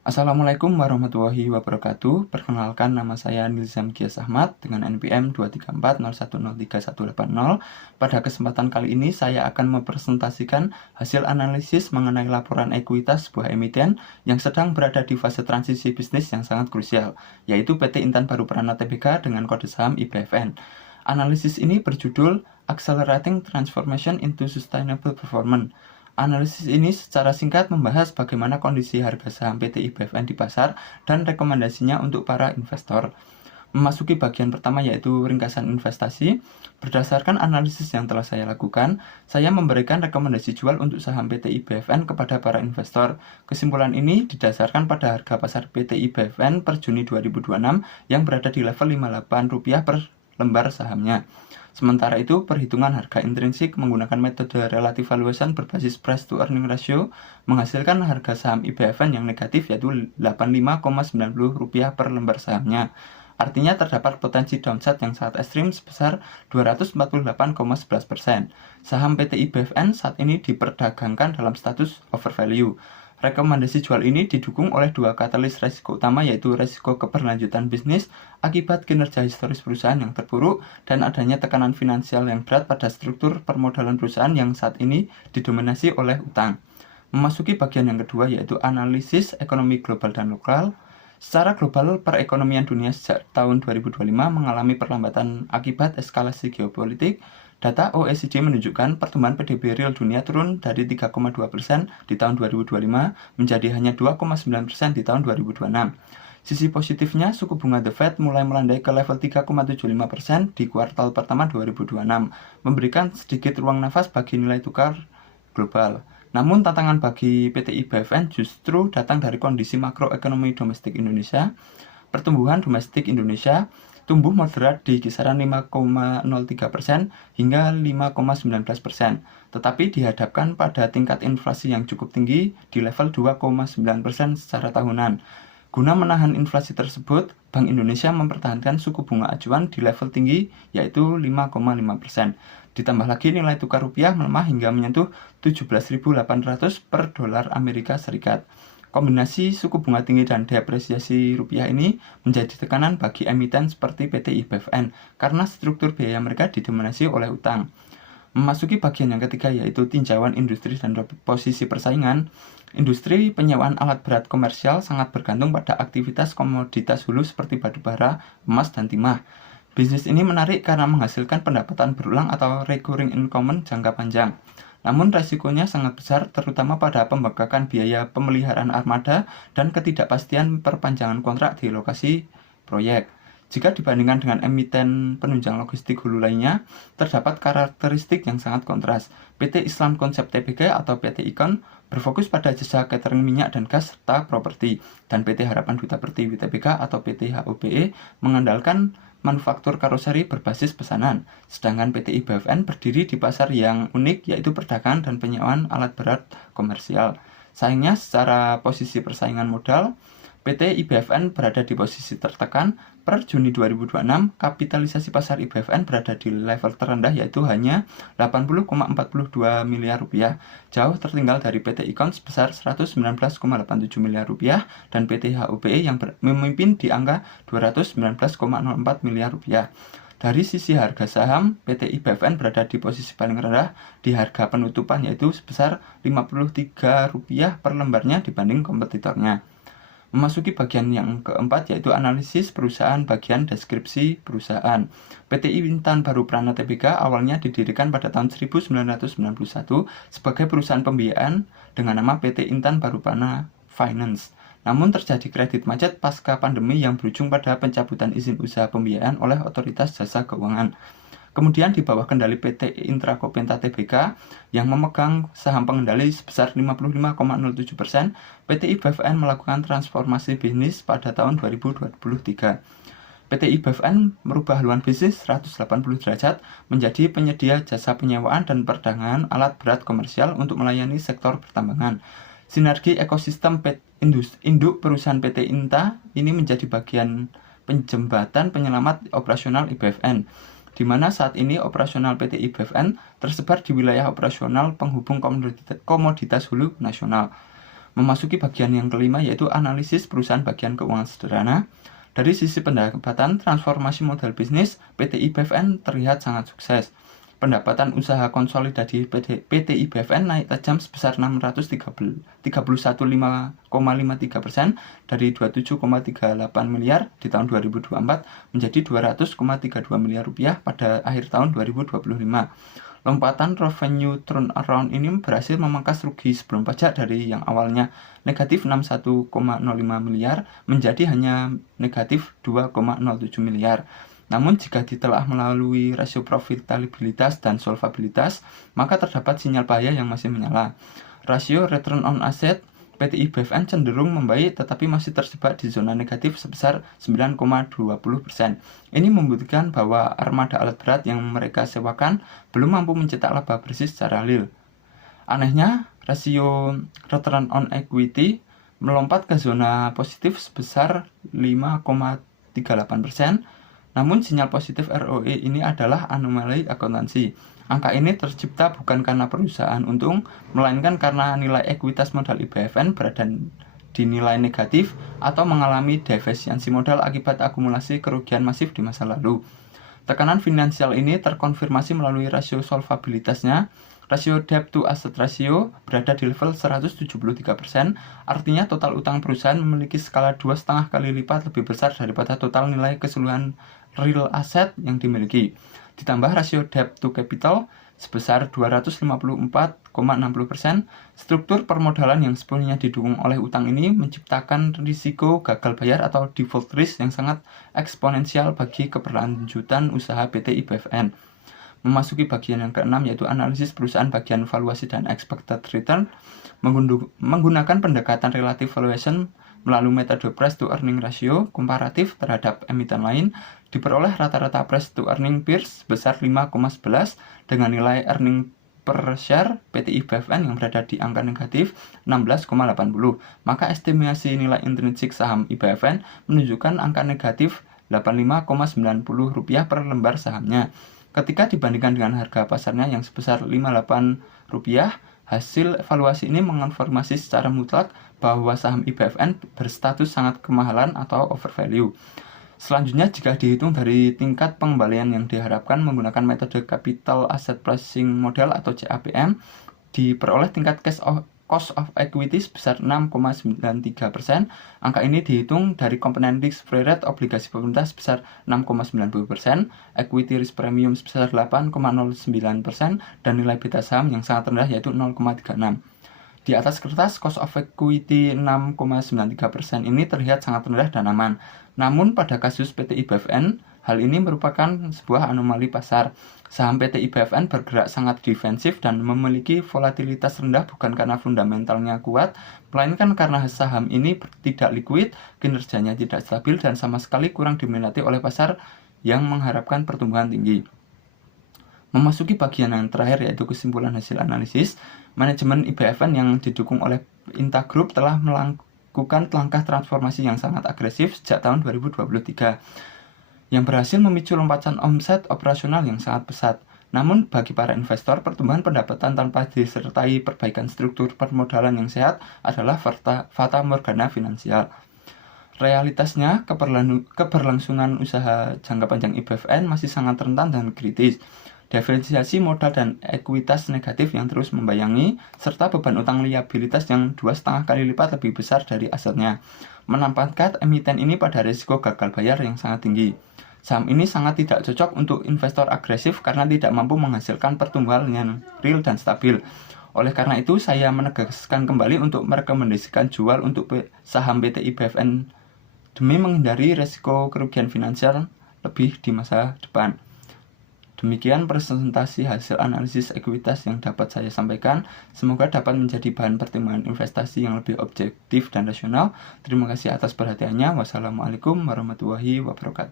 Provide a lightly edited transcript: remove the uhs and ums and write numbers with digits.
Assalamualaikum warahmatullahi wabarakatuh. Perkenalkan, nama saya Nilzam Gias Ahmad dengan NPM 23401031180. Pada kesempatan kali ini saya akan mempresentasikan hasil analisis mengenai laporan ekuitas sebuah emiten yang sedang berada di fase transisi bisnis yang sangat krusial, yaitu PT Intan Baru Prana Tbk dengan kode saham IBFN. Analisis ini berjudul Accelerating Transformation into Sustainable Performance. Analisis ini secara singkat membahas bagaimana kondisi harga saham PT IBFN di pasar dan rekomendasinya untuk para investor. Memasuki bagian pertama, yaitu ringkasan investasi. Berdasarkan analisis yang telah saya lakukan, saya memberikan rekomendasi jual untuk saham PT IBFN kepada para investor. Kesimpulan ini didasarkan pada harga pasar PT IBFN per Juni 2026 yang berada di level Rp58 per lembar sahamnya. Sementara itu, perhitungan harga intrinsik menggunakan metode relative valuation berbasis price to earning ratio menghasilkan harga saham IBFN yang negatif, yaitu Rp85,90 per lembar sahamnya. Artinya terdapat potensi downside yang sangat ekstrim sebesar 248,11%. Saham PT IBFN saat ini diperdagangkan dalam status overvalue. Rekomendasi jual ini didukung oleh dua katalis resiko utama, yaitu resiko keberlanjutan bisnis akibat kinerja historis perusahaan yang terpuruk dan adanya tekanan finansial yang berat pada struktur permodalan perusahaan yang saat ini didominasi oleh utang. Memasuki bagian yang kedua, yaitu analisis ekonomi global dan lokal. Secara global, perekonomian dunia sejak tahun 2025 mengalami perlambatan akibat eskalasi geopolitik. Data OECD menunjukkan pertumbuhan PDB real dunia turun dari 3,2% di tahun 2025 menjadi hanya 2,9% di tahun 2026. Sisi positifnya, suku bunga The Fed mulai melandai ke level 3,75% di kuartal pertama 2026, memberikan sedikit ruang nafas bagi nilai tukar global. Namun tantangan bagi PT IBFN justru datang dari kondisi makroekonomi domestik Indonesia. Pertumbuhan domestik Indonesia tumbuh moderat di kisaran 5,03% hingga 5,19%, tetapi dihadapkan pada tingkat inflasi yang cukup tinggi di level 2,9% secara tahunan. Guna menahan inflasi tersebut, Bank Indonesia mempertahankan suku bunga acuan di level tinggi, yaitu 5,5%. Ditambah lagi nilai tukar rupiah melemah hingga menyentuh 17.800 per dolar Amerika Serikat. Kombinasi suku bunga tinggi dan depresiasi rupiah ini menjadi tekanan bagi emiten seperti PT IBFN karena struktur biaya mereka didominasi oleh utang. Memasuki bagian yang ketiga, yaitu tinjauan industri dan posisi persaingan. Industri penyewaan alat berat komersial sangat bergantung pada aktivitas komoditas hulu seperti batu bara, emas, dan timah. Bisnis ini menarik karena menghasilkan pendapatan berulang atau recurring income jangka panjang. Namun resikonya sangat besar, terutama pada pembengkakan biaya pemeliharaan armada dan ketidakpastian perpanjangan kontrak di lokasi proyek. Jika dibandingkan dengan emiten penunjang logistik hulu lainnya, terdapat karakteristik yang sangat kontras. PT Islam Konsep Tbk atau PT IKON berfokus pada jasa catering minyak dan gas serta properti, dan PT Harapan Duta Pertiwi Tbk atau PT HUBE mengandalkan manufaktur karoseri berbasis pesanan, sedangkan PT IBFN berdiri di pasar yang unik, yaitu perdagangan dan penyewaan alat berat komersial. Sayangnya, secara posisi persaingan modal, PT IBFN berada di posisi tertekan. Per Juni 2026, kapitalisasi pasar IBFN berada di level terendah, yaitu hanya Rp80,42 miliar, jauh tertinggal dari PT IKON sebesar Rp119,87 miliar dan PT HUBE yang memimpin di angka Rp219,04 miliar. Dari sisi harga saham, PT IBFN berada di posisi paling rendah di harga penutupan, yaitu sebesar Rp53 per lembarnya dibanding kompetitornya. Memasuki bagian yang keempat, yaitu analisis perusahaan bagian deskripsi perusahaan. PT Intan Baru Prana Tbk awalnya didirikan pada tahun 1991 sebagai perusahaan pembiayaan dengan nama PT Intan Baru Prana Finance. Namun terjadi kredit macet pasca pandemi yang berujung pada pencabutan izin usaha pembiayaan oleh Otoritas Jasa Keuangan. Kemudian di bawah kendali PT Intra Kopenta Tbk yang memegang saham pengendali sebesar 55,07%, PT IBFN melakukan transformasi bisnis pada tahun 2023. PT IBFN merubah haluan bisnis 180 derajat menjadi penyedia jasa penyewaan dan perdagangan alat berat komersial untuk melayani sektor pertambangan. Sinergi ekosistem induk perusahaan PT Inta ini menjadi bagian penjembatan penyelamat operasional IBFN, di mana saat ini operasional PT IBFN tersebar di wilayah operasional penghubung komoditas hulu nasional. Memasuki bagian yang kelima yaitu analisis perusahaan bagian keuangan sederhana. Dari sisi pendapatan transformasi model bisnis, PT IBFN terlihat sangat sukses. Pendapatan usaha konsolidasi PT IBFN naik tajam sebesar 631,53% dari 27,38 miliar di tahun 2024 menjadi 200,32 miliar rupiah pada akhir tahun 2025. Lompatan revenue turnaround ini berhasil memangkas rugi sebelum pajak dari yang awalnya negatif 61,05 miliar menjadi hanya negatif 2,07 miliar. Namun jika ditelah melalui rasio profitabilitas dan solvabilitas, maka terdapat sinyal bahaya yang masih menyala. Rasio return on asset PT IBFN cenderung membaik tetapi masih terjebak di zona negatif sebesar 9,20%. Ini membuktikan bahwa armada alat berat yang mereka sewakan belum mampu mencetak laba bersih secara real. Anehnya, rasio return on equity melompat ke zona positif sebesar 5,38%. Namun sinyal positif ROE ini adalah anomali akuntansi. Angka ini tercipta bukan karena perusahaan untung, melainkan karena nilai ekuitas modal IBFN berada di nilai negatif atau mengalami defisiensi modal akibat akumulasi kerugian masif di masa lalu. Tekanan finansial ini terkonfirmasi melalui rasio solvabilitasnya. Rasio debt to asset ratio berada di level 173%, artinya total utang perusahaan memiliki skala 2,5 kali lipat lebih besar daripada total nilai keseluruhan real asset yang dimiliki. Ditambah rasio debt to capital sebesar 254,60%, struktur permodalan yang sepenuhnya didukung oleh utang ini menciptakan risiko gagal bayar atau default risk yang sangat eksponensial bagi keberlanjutan usaha PT IBFN. Memasuki bagian yang keenam yaitu analisis perusahaan bagian valuasi dan expected return. Menggunakan pendekatan relative valuation melalui metode price to earning ratio komparatif terhadap emiten lain, diperoleh rata-rata price to earning peers sebesar 5,11 dengan nilai earning per share PT IBFN yang berada di angka negatif 16,80. Maka estimasi nilai intrinsik saham IBFN menunjukkan angka negatif Rp85,90 per lembar sahamnya. Ketika dibandingkan dengan harga pasarnya yang sebesar Rp58, hasil evaluasi ini mengonfirmasi secara mutlak bahwa saham IBFN berstatus sangat kemahalan atau overvalue. Selanjutnya, jika dihitung dari tingkat pengembalian yang diharapkan menggunakan metode Capital Asset Pricing Model atau CAPM, diperoleh tingkat cost of equity sebesar 6,93%. Angka ini dihitung dari komponen risk-free rate obligasi pemerintah sebesar 6,90%, equity risk premium sebesar 8,09%, dan nilai beta saham yang sangat rendah yaitu 0,36. Di atas kertas, cost of equity 6,93% ini terlihat sangat rendah dan aman. Namun pada kasus PT IBFN, hal ini merupakan sebuah anomali pasar. Saham PT IBFN bergerak sangat defensif dan memiliki volatilitas rendah bukan karena fundamentalnya kuat, melainkan karena saham ini tidak liquid, kinerjanya tidak stabil, dan sama sekali kurang diminati oleh pasar yang mengharapkan pertumbuhan tinggi. Memasuki bagian yang terakhir yaitu kesimpulan hasil analisis, manajemen IBFN yang didukung oleh Inta Group telah melakukan langkah transformasi yang sangat agresif sejak tahun 2023. Yang berhasil memicu lompatan omset operasional yang sangat pesat. Namun bagi para investor, pertumbuhan pendapatan tanpa disertai perbaikan struktur permodalan yang sehat adalah fata morgana finansial. Realitasnya, keberlangsungan usaha jangka panjang IBFN masih sangat rentan dan kritis. Diferensiasi modal dan ekuitas negatif yang terus membayangi, serta beban utang liabilitas yang 2,5 kali lipat lebih besar dari asetnya, menempatkan emiten ini pada risiko gagal bayar yang sangat tinggi. Saham ini sangat tidak cocok untuk investor agresif karena tidak mampu menghasilkan pertumbuhan yang real dan stabil. Oleh karena itu, saya menegaskan kembali untuk merekomendasikan jual untuk saham PT IBFN demi menghindari risiko kerugian finansial lebih di masa depan. Demikian presentasi hasil analisis ekuitas yang dapat saya sampaikan. Semoga dapat menjadi bahan pertimbangan investasi yang lebih objektif dan rasional. Terima kasih atas perhatiannya. Wassalamualaikum warahmatullahi wabarakatuh.